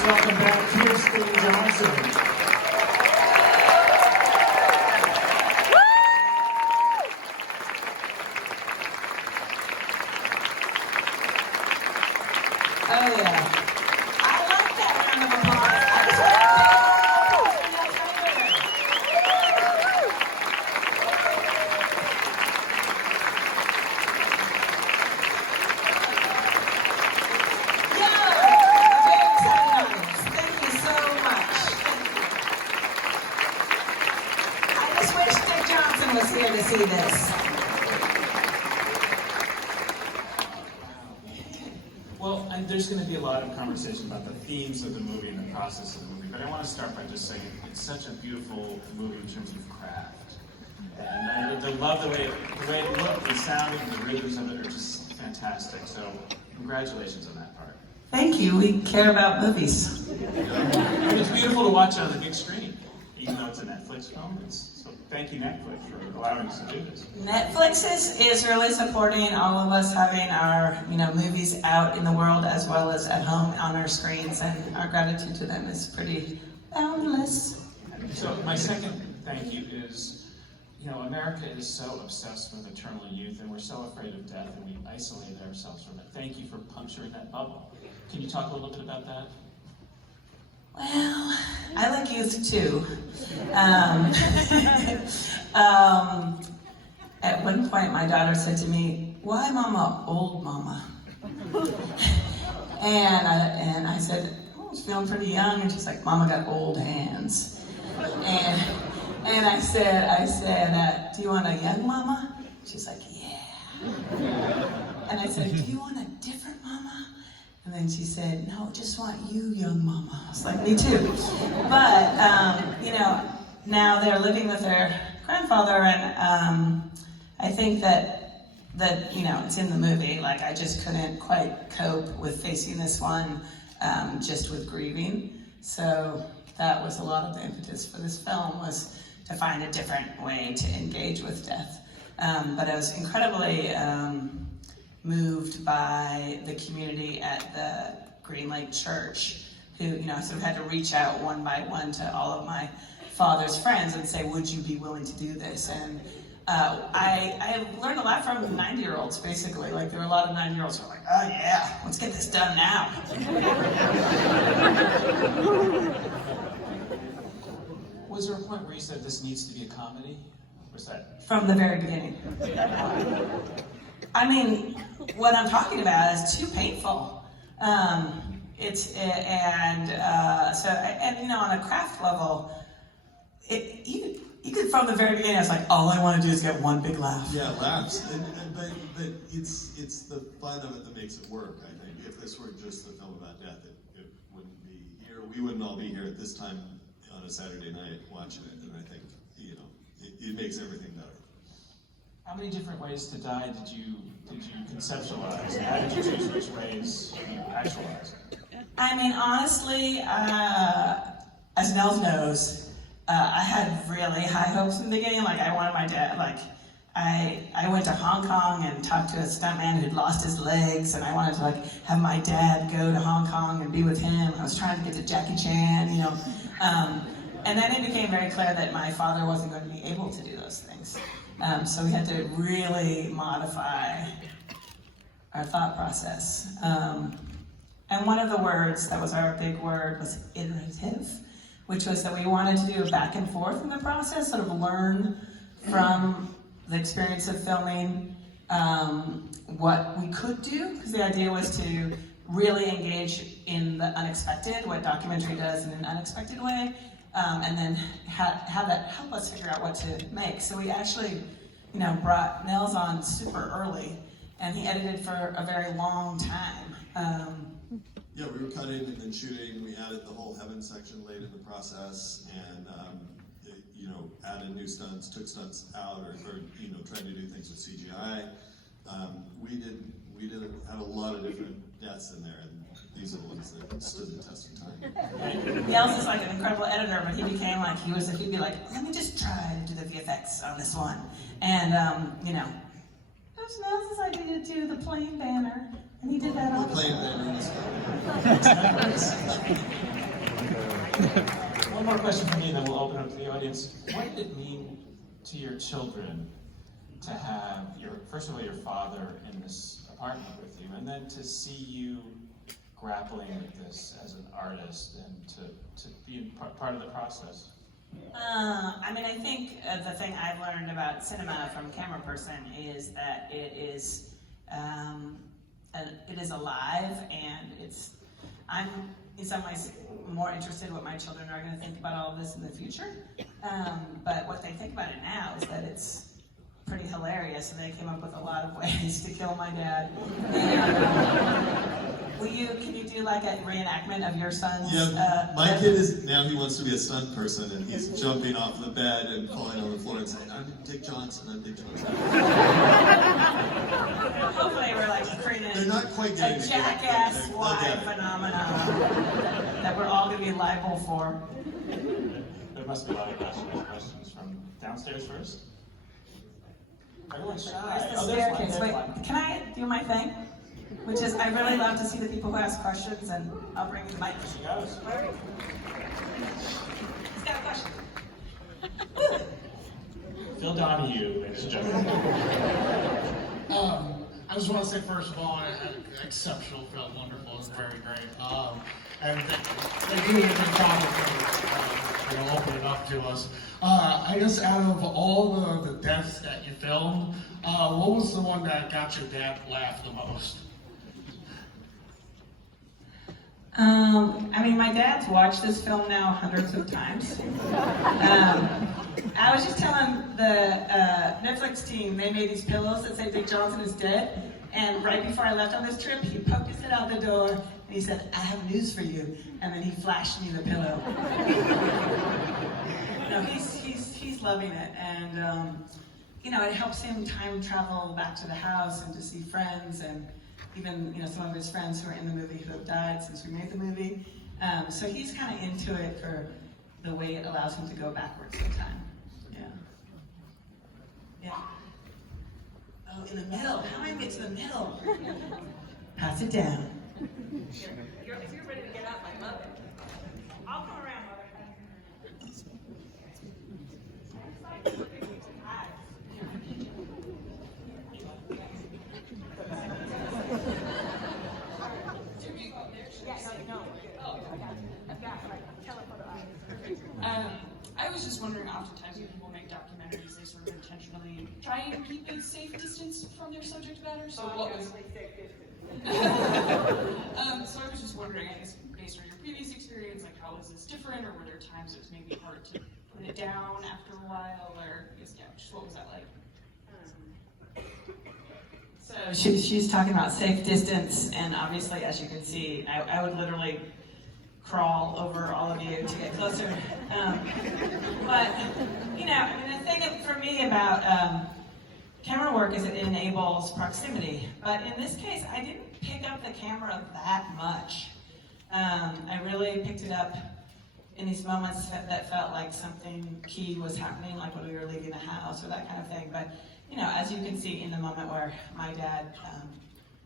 Please welcome back Kirsten Johnson. Oh yeah. I like that round of applause. I just want to was here to see this. Well, there's going to be a lot of conversation about the themes of the movie and the process of the movie, but I want to start by just saying it's such a beautiful movie in terms of craft. And I love the way it looked, the sound, and the rhythms of it are just fantastic. So congratulations on that part. Thank you. We care about movies. And it's beautiful to watch it on the big screen, even though it's a Netflix film. So thank you, Netflix, for allowing us to do this. Netflix is really supporting all of us having our movies out in the world as well as at home on our screens, and our gratitude to them is pretty boundless. So my second thank you is, America is so obsessed with eternal youth, and we're so afraid of death, and we isolate ourselves from it. Thank you for puncturing that bubble. Can you talk a little bit about that? Well, I like youth too. At one point, my daughter said to me, "Why, Mama, old Mama?" and I said, "Oh, I was feeling pretty young," and she's like, "Mama got old hands." And I said, "Do you want a young Mama?" She's like, "Yeah." And I said, "Do you want a different Mama?" And then she said, "No, just want you, young Mama." I was like, "Me too." But, now they're living with their grandfather, and I think that it's in the movie, like I just couldn't quite cope with facing this one just with grieving. So that was a lot of the impetus for this film, was to find a different way to engage with death. But I was incredibly moved by the community at the Green Lake Church, who, I sort of had to reach out one by one to all of my father's friends and say, "Would you be willing to do this?" And I learned a lot from 90-year-olds, basically. Like, there were a lot of 90-year-olds who were like, "Oh yeah, let's get this done now." Was there a point where you said this needs to be a comedy? Was that? From the very beginning. I mean, what I'm talking about is too painful. On a craft level, you could, from the very beginning, I was like, all I want to do is get one big laugh. Yeah, laughs. But it's the fun of it that makes it work, I think. If this were just a film about death, it wouldn't be here. We wouldn't all be here at this time on a Saturday night watching it, and I think, it makes everything better. How many different ways to die did you conceptualize? How did you choose which ways you actualized? I mean, honestly, as Nels knows, I had really high hopes in the beginning. Like, I wanted my dad, I went to Hong Kong and talked to a stuntman who'd lost his legs, and I wanted to have my dad go to Hong Kong and be with him. I was trying to get to Jackie Chan, and then it became very clear that my father wasn't going to be able to do those things. So we had to really modify our thought process. And one of the words that was our big word was iterative, which was that we wanted to do a back and forth in the process, sort of learn from the experience of filming what we could do, because the idea was to really engage in the unexpected, what documentary does in an unexpected way, and then have that help us figure out what to make. So we actually, brought Nels on super early, and he edited for a very long time. Yeah, we were cutting and then shooting. We added the whole heaven section late in the process, and added new stunts, took stunts out, or trying to do things with CGI. We had a lot of different deaths in there, and these are the ones that stood the test of time. Nels is like an incredible editor, but he became like, he'd be like, "Let me just try to do the VFX on this one." And, it was Nels' idea to do the plane banner, and he did that all the plane banner was One more question from me, then we'll open up to the audience. What did it mean to your children to have first of all, your father in this apartment with you, and then to see you grappling with this as an artist and to be part of the process? I mean, I think the thing I've learned about cinema from a camera person is that it is alive, and I'm in some ways more interested in what my children are going to think about all of this in the future. But what they think about it now is that it's pretty hilarious, and they came up with a lot of ways to kill my dad. And, can you do like a reenactment of your son's? Yeah, my kid is, now he wants to be a stunt person, and he's jumping off the bed and falling on the floor and saying, I'm Dick Johnson, I'm Dick Johnson. Hopefully we're like creating They're not quite getting a jackass-wide phenomenon that we're all going to be liable for. There must be a lot of questions from downstairs first. Everyone's shy. Where's the staircase? Wait, can I do my thing? Which is, I really love to see the people who ask questions, and I'll bring you the mic. She goes. He's got a question. Phil Donahue, ladies and gentlemen. I just want to say, first of all, exceptional film, wonderful, it's very great. And they do a good job of opening it up to us. I guess out of all the deaths that you filmed, what was the one that got your dad laugh the most? I mean, my dad's watched this film now hundreds of times. I was just telling the Netflix team, they made these pillows that say Dick Johnson is dead, and right before I left on this trip, he poked his head out the door, and he said, I have news for you, and then he flashed me the pillow. No, he's loving it, and it helps him time travel back to the house and to see friends, and even some of his friends who are in the movie who have died since we made the movie. So he's kind of into it for the way it allows him to go backwards in time. Yeah. Oh, in the middle. How do I get to the middle? Pass it down. If you're ready to get up, my mother. I'll come around, mother. I was just wondering, oftentimes when people make documentaries, they sort of intentionally try and keep a safe distance from their subject matter. So what was? So I was just wondering, I guess, based on your previous experience, like how was this different, or were there times it was maybe hard to put it down after a while, or just what was that like? So she's talking about safe distance, and obviously, as you can see, I would literally crawl over all of you to get closer. But, the thing for me about camera work is it enables proximity. But in this case, I didn't pick up the camera that much. I really picked it up in these moments that felt like something key was happening, like when we were leaving the house or that kind of thing. But, as you can see in the moment where my dad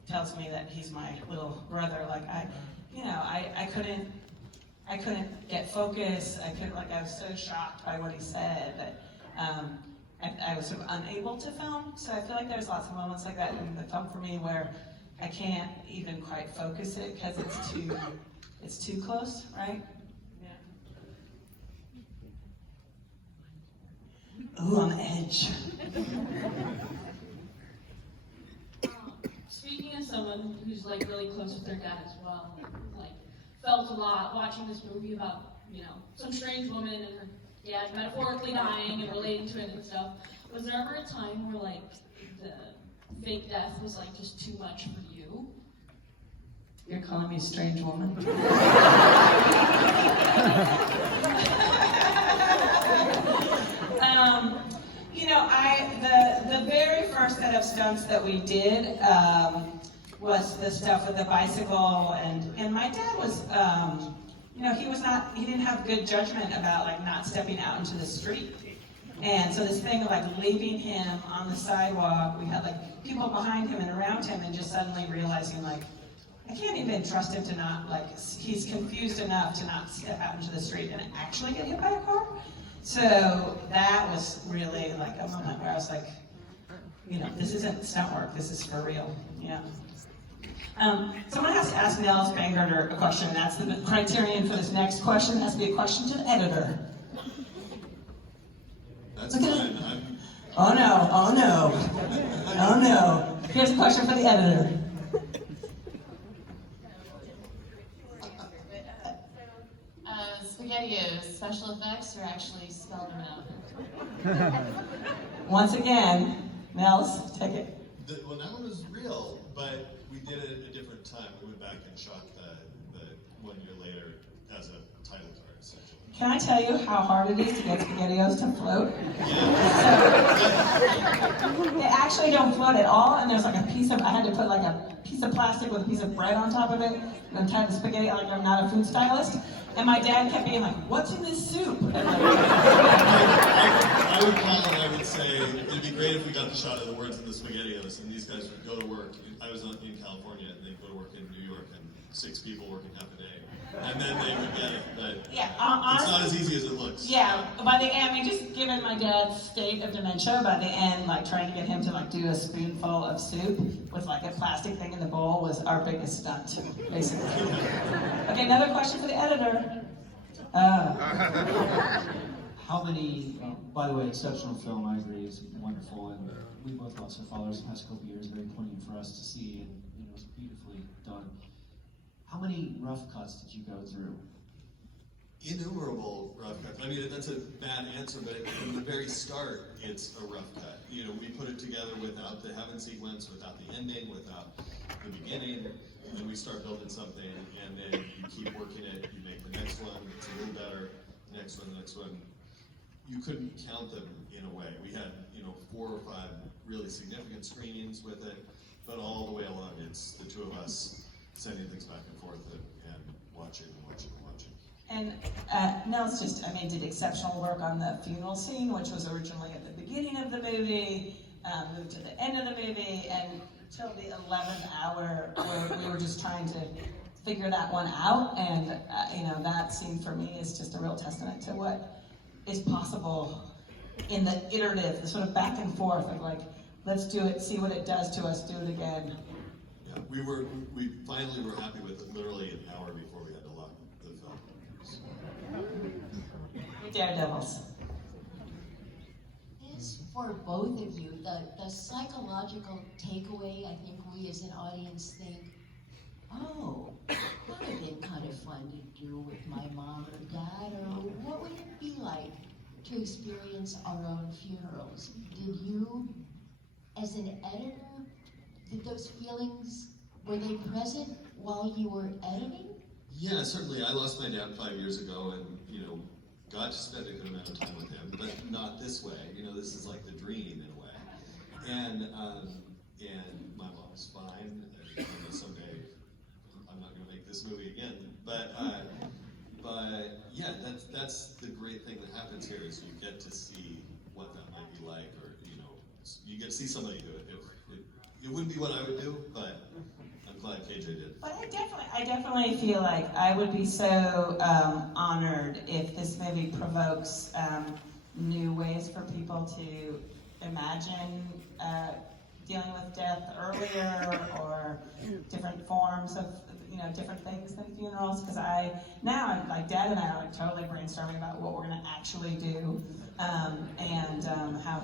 tells me that he's my little brother, like I couldn't get focused. I was so shocked by what he said that I was sort of unable to film. So I feel like there's lots of moments like that in the film for me where I can't even quite focus it because it's too close, right? Yeah. Ooh, on the edge. Speaking as someone who's like really close with their dad as well, like felt a lot watching this movie about, some strange woman and her dad metaphorically dying and relating to it and stuff. Was there ever a time where like the fake death was like just too much for you? You're calling me a strange woman? The very first set of stunts that we did was the stuff with the bicycle, and my dad was, he didn't have good judgment about like not stepping out into the street. And so this thing of like leaving him on the sidewalk, we had like people behind him and around him, and just suddenly realizing like, I can't even trust him to not, like, he's confused enough to not step out into the street and actually get hit by a car. So that was really like a moment where I was like, you know, this isn't stunt work, this is for real, yeah. Someone has to ask Nels Bangerter a question. That's the criterion for this next question. It has to be a question to the editor. That's fine. Oh no, oh no, oh no. Here's a question for the editor. SpaghettiOs, special effects, or actually spelled them out? Once again, Nels, take it. Well, that one was real, but we did it at a different time. We went back and shot the 1 year later as a title card, essentially. Can I tell you how hard it is to get SpaghettiOs to float? So, they actually don't float at all, and there's like a piece of, I had to put like a piece of plastic with a piece of bread on top of it, and I'm tying the spaghetti like I'm not a food stylist. And my dad kept being like, "What's in this soup?" And like, I would call and I would say, it'd be great if we got the shot of the words in the SpaghettiOs, and these guys would go to work. I was in California, and they'd go to work in New York, and 6 people working half a day. And then they would get it, but yeah, it's not as easy as it looks. Yeah, by the end, I mean, just given my dad's state of dementia, by the end, like trying to get him to like do a spoonful of soup with like a plastic thing in the bowl was our biggest stunt, basically. Okay, another question for the editor. How many, by the way, exceptional film, I agree, is wonderful, and we both lost our fathers the past couple years, very poignant for us to see, and it was beautifully done. How many rough cuts did you go through? Innumerable rough cuts. I mean, that's a bad answer, but from the very start, it's a rough cut. You know, we put it together without the heaven sequence, without the ending, without the beginning, and then we start building something, and then you keep working it, you make the next one, it's a little better, the next one. You couldn't count them in a way. We had, 4 or 5 really significant screenings with it, but all the way along, it's the two of us sending things back and forth and watching. And Nels did exceptional work on the funeral scene, which was originally at the beginning of the movie, moved to the end of the movie, and till the 11th hour, where we were just trying to figure that one out. And that scene for me is just a real testament to what is possible in the iterative, the sort of back and forth of like, let's do it, see what it does to us, do it again. Yeah, we finally were happy with it literally an hour before we had to lock the film. Daredevils. This for both of you, the psychological takeaway, I think we as an audience think, oh, that would have been kind of fun to do with my mom or dad, or what would it be like to experience our own funerals? Did you, as an editor, did those feelings, were they present while you were editing? Yeah, certainly. I lost my dad 5 years ago, and got to spend a good amount of time with him, but not this way. This is like the dream in a way. And my mom's fine. And someday I'm not going to make this movie again. But yeah, that's the great thing that happens here is you get to see what that might be like, or you get to see somebody do it. It wouldn't be what I would do, but I'm glad KJ did. But I definitely feel like I would be so honored if this movie provokes new ways for people to imagine dealing with death earlier, or different forms of different things than funerals. Because now like Dad and I are like totally brainstorming about what we're going to actually do, and how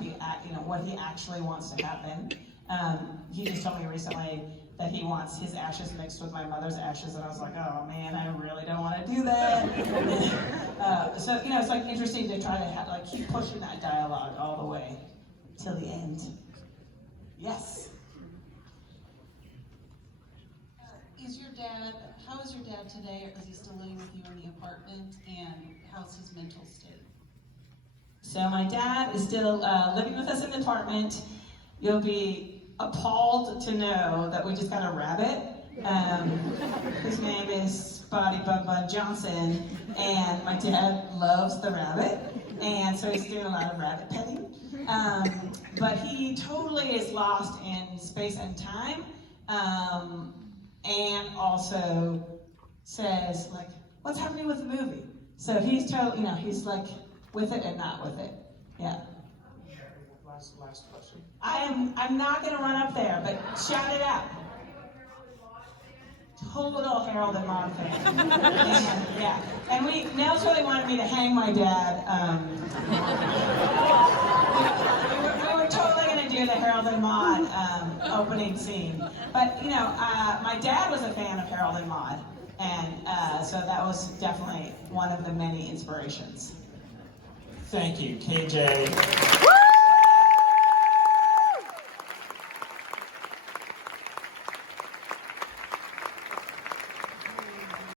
what he actually wants to happen. He just told me recently that he wants his ashes mixed with my mother's ashes, and I was like, oh man, I really don't want to do that. So it's like interesting to try to keep pushing that dialogue all the way till the end. Yes. How is your dad today? Or is he still living with you in the apartment? And how's his mental state? So my dad is still living with us in the apartment. You'll be appalled to know that we just got a rabbit. His name is Spotty Bun Bun Johnson, and my dad loves the rabbit, and so he's doing a lot of rabbit petting. But he totally is lost in space and time. and also says like, what's happening with the movie? So he's totally, he's like with it and not with it. Yeah. Last question. I'm not gonna run up there, but shout it out. Total Harold and Maude fan. And, yeah. And Nels really wanted me to hang my dad. We were totally gonna do the Harold and Maude opening scene. But my dad was a fan of Harold and Maude. And so that was definitely one of the many inspirations. Thank you, KJ.